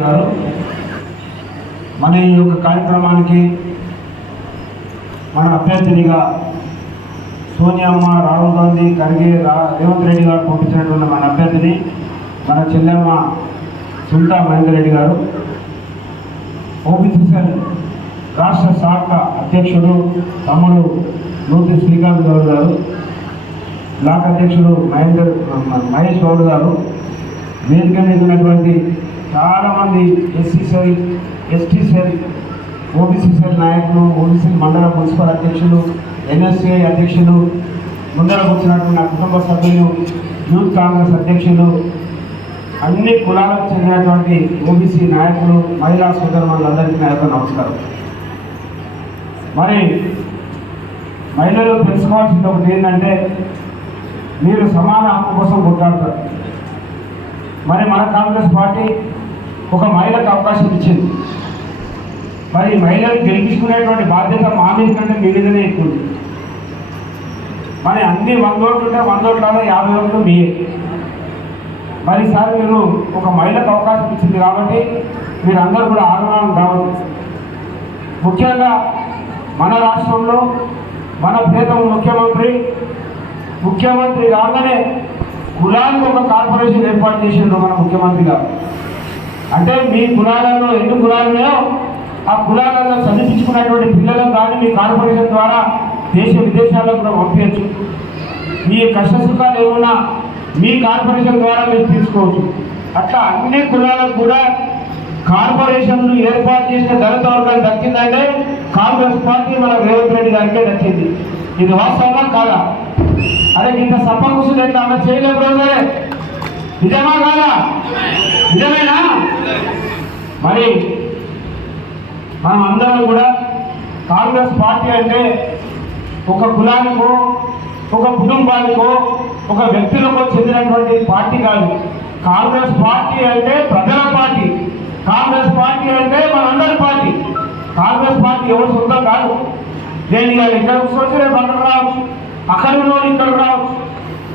గారు మన ఈ యొక్క కార్యక్రమానికి మన అభ్యర్థినిగా సోనియామ్మ రాహుల్ గాంధీ ఖర్గే రా రేవంత్ రెడ్డి గారు పంపించినటువంటి మన అభ్యర్థిని మన చెల్లెమ్మ సుల్తా మహేందర్ రెడ్డి గారు. ఓబీసీసీఎల్ రాష్ట్ర శాఖ అధ్యక్షుడు తమ్ముడు నూతి శ్రీకాంత్ గౌడ్ గారు బ్లాక్ అధ్యక్షుడు మహేందర్ మహేష్ గౌడ్ గారు వేదిక మీద ఉన్నటువంటి చాలామంది SC cell ST cell OBC cell నాయకులు ఓబీసీ మండల మున్సిపల్ అధ్యక్షులు ఎన్ఎస్సిఐ అధ్యక్షులు ముందర కూర్చున్నటువంటి నా కుటుంబ సభ్యులు యూత్ కాంగ్రెస్ అధ్యక్షులు అన్ని కులాలకు చెందినటువంటి ఓబీసీ నాయకులు మహిళా సోదరులందరికీ నా యొక్క నమస్కారం. మరి మహిళలు తెలుసుకోవాల్సింది ఒకటి ఏంటంటే మీరు సమాన హక్కు కోసం కొట్లాడతారు. మరి మన కాంగ్రెస్ పార్టీ ఒక మహిళకు అవకాశం ఇచ్చింది. మరి మహిళలు గెలిపించుకునేటువంటి బాధ్యత మా మీద కంటే మీ మీదనే ఎక్కువ మరి అన్ని వంద ఓట్లు ఉంటే వంద ఓట్లలో యాభై ఓట్లు మీయే. మరి సార్ మీరు ఒక మహిళకు అవకాశం ఇచ్చింది కాబట్టి మీరందరూ కూడా ఆగ్రహం కావద్దు. ముఖ్యంగా మన రాష్ట్రంలో మన ప్రియతమ ముఖ్యమంత్రి ముఖ్యమంత్రి కాగానే కులానికి ఒక కార్పొరేషన్ ఏర్పాటు చేసిండ్రు మన ముఖ్యమంత్రి గారు. అంటే మీ కులాలలో ఎన్ని కులాలున్నాయో ఆ కులాలలో చదివించుకున్నటువంటి పిల్లలను కానీ మీ కార్పొరేషన్ ద్వారా దేశ విదేశాలకు కూడా పంపించచ్చు మీ కష్ట సుఖాలు ఏమన్నా మీ కార్పొరేషన్ ద్వారా మీరు తీసుకోవచ్చు. అట్లా అన్ని కులాలకు కూడా కార్పొరేషన్లు ఏర్పాటు చేసిన దళిత వర్గానికి దక్కిందంటే కాంగ్రెస్ పార్టీ మన రేవంత్ రెడ్డి గారికే దక్కింది. ఇది వాస్తవమా కాదా? అరే ఇంత సప్ప కూర్చుని ఎట్లా? రోజే నిజమా కాదా? నిజమేనా? మరి మనం అందరం కూడా కాంగ్రెస్ పార్టీ అంటే ఒక కులానికో ఒక కుటుంబానికో ఒక వ్యక్తులకో చెందినటువంటి పార్టీ కాదు. కాంగ్రెస్ పార్టీ అంటే ప్రజల పార్టీ. కాంగ్రెస్ పార్టీ అంటే మనందరి పార్టీ. కాంగ్రెస్ పార్టీ ఎవరు సొంతం కాదు. నేను ఇవాళ ఇక్కడ కూర్చోవచ్చు రేపు అక్కడ రావచ్చు. అక్కడ ఉన్నవాళ్ళు ఇక్కడ రావచ్చు.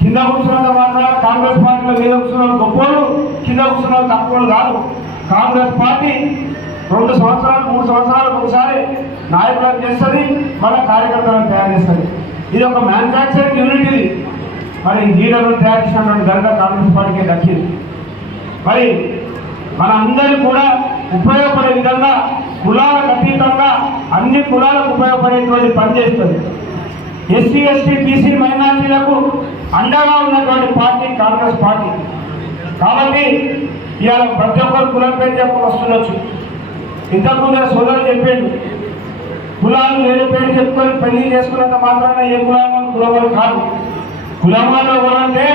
కింద కూర్చున్న మాత్రం కాంగ్రెస్ పార్టీలో మీద కూర్చున్న గొప్పలు కింద కూర్చున్న తక్కువలు కాదు. కాంగ్రెస్ పార్టీ రెండు సంవత్సరాలు మూడు సంవత్సరాలకు ఒకసారి నాయకులను చేస్తుంది మన కార్యకర్తలను తయారు చేస్తుంది. ఇది ఒక మ్యానుఫ్యాక్చరింగ్ యూనిట్ ఇది. మరి లీడర్లు తయారు చేసినటువంటి ఘనత కాంగ్రెస్ పార్టీకి దక్కింది. మరి మన అందరూ కూడా ఉపయోగపడే విధంగా కులాలకు అతీతంగా అన్ని కులాలకు ఉపయోగపడేటువంటి పనిచేస్తుంది ఎస్సీ ఎస్టీ బీసీ మైనార్టీలకు అండగా ఉన్నటువంటి పార్టీ కాంగ్రెస్ పార్టీ. కాబట్టి ఇవాళ ప్రతి ఒక్కరు కులం పేరు చెప్పని వస్తుండొచ్చు. ఇంతకుముందే సోదరులు చెప్పాడు కులాలు వేరే పేరు చెప్పుకొని పెళ్ళి చేసుకున్నంత మాత్రాన ఏ కులం కులవాళ్ళు కాదు. కులం వాళ్ళు ఎవరంటే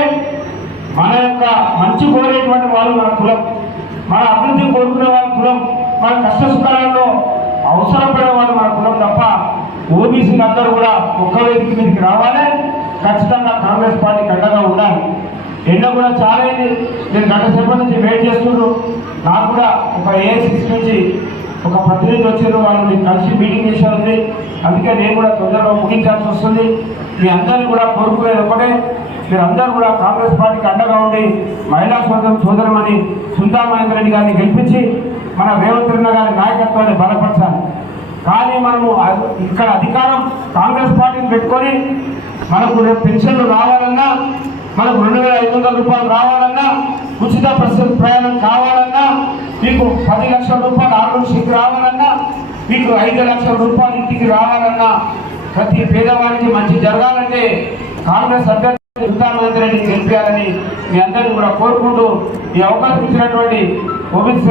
మన యొక్క మంచి కోరేటువంటి వాళ్ళు మన కులం. మన అభివృద్ధి కోరుకునే వాళ్ళ కులం. మన కష్ట సుఖాలలో అవసరపడే వాళ్ళు మన కులం తప్ప ఓబీసీలు అందరూ కూడా ఒక్క వేదిక మీదకి రావాలి. ఖచ్చితంగా కాంగ్రెస్ పార్టీ అండగా ఉండాలి. ఎండ కూడా చాలా అయింది నేను గంట సేపటి నుంచి వెయిట్ చేస్తున్నారు నాకు కూడా ఒక ఏ సిక్స్ నుంచి ఒక ప్రతినిధి వచ్చారు వాళ్ళని కలిసి మీటింగ్ చేసేది ఉంది అందుకే నేను కూడా తొందరగా ముగించాల్సి వస్తుంది. మీ అందరినీ కూడా కోరుకునేది ఒకటే. మీరందరూ కూడా కాంగ్రెస్ పార్టీకి అండగా ఉండి మహిళా సోదరం సోదరమని సుందా మహేందర్ రెడ్డి గారిని గెలిపించి మన రేవంత్ రెడ్డి గారి నాయకత్వాన్ని బలపరచాలి. కానీ మనము ఇక్కడ అధికారం కాంగ్రెస్ పార్టీని పెట్టుకొని మనకు రేపు పెన్షన్లు రావాలన్నా మనకు రెండు వేల ఐదు వందల రూపాయలు రావాలన్నా ఉచిత బస్సు ప్రయాణం కావాలన్నా మీకు పది లక్షల రూపాయలు ఆరోగ్యశ్రీకి రావాలన్నా మీకు ఐదు లక్షల రూపాయలు ఇంటికి రావాలన్నా ప్రతి పేదవారికి మంచి జరగాలంటే కాంగ్రెస్ అభ్యర్థి సుల్తాన్ రెడ్డి తెలిపారని మీ అందరినీ కూడా కోరుకుంటూ ఈ అవకాశం ఇచ్చినటువంటి ఓబీసీ